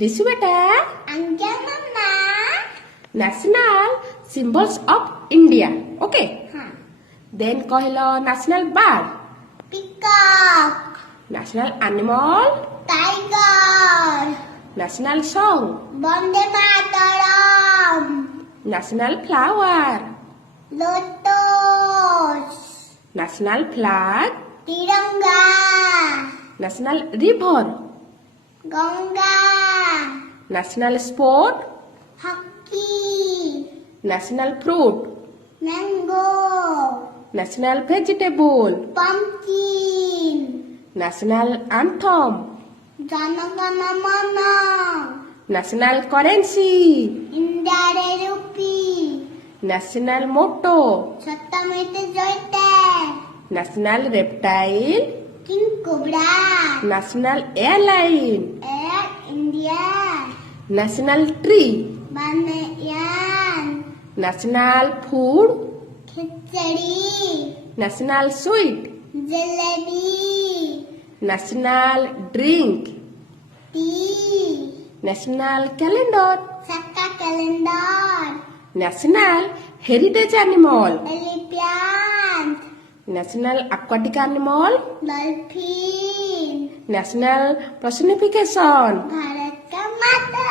ऋषि बेटा अंजा मम्मा national symbols of India. Okay. हाँ Then कहलो national bird, peacock national animal, tiger national song, Vande Mataram national flower, lotus national flag, तिरंगा national river, Ganga national sport, hockey national fruit, mango national vegetable, pumpkin national anthem, जनगण मन national currency, India रे रूपी national motto, सत्तमित जयते national reptile, king cobra national airline, air India national tree, बनयान national food, खिचड़ी national sweet, jalebi national drink, T national calendar, सबका calendar national heritage animal, elephant national aquatic animal, dolphin national personification. Bharat का माता